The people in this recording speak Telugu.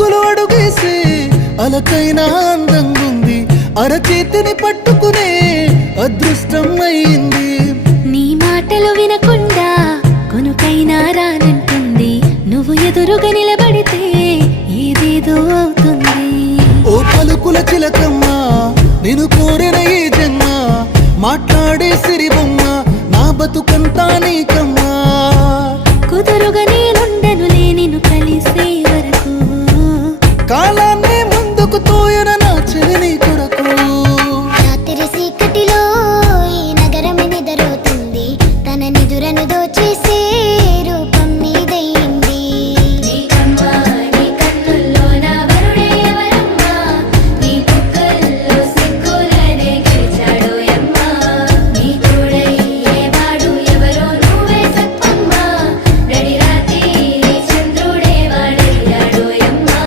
అడుగులు అడుగేసి అలకైనా అందంగుంది, అరచేతిని పట్టుకునే అదృష్టం అయింది. నీ మాటలు వినకుండా కొనుకైనా రానంటుంది, నువ్వు ఎదురుగా నిలబడితే ఏదేదో అవుతుంది. ఓ పలుకుల చిలకమ్మ, నేను కోరిన ఈ జన్మ, మాట్లాడే సిరిబొమ్మ, నా బతుకంతా నీకమ్మా. కుదురుగా నేనుండనులే నిన్ను కలిసే వరకు, కాలాన్ని ముందుకు తోయన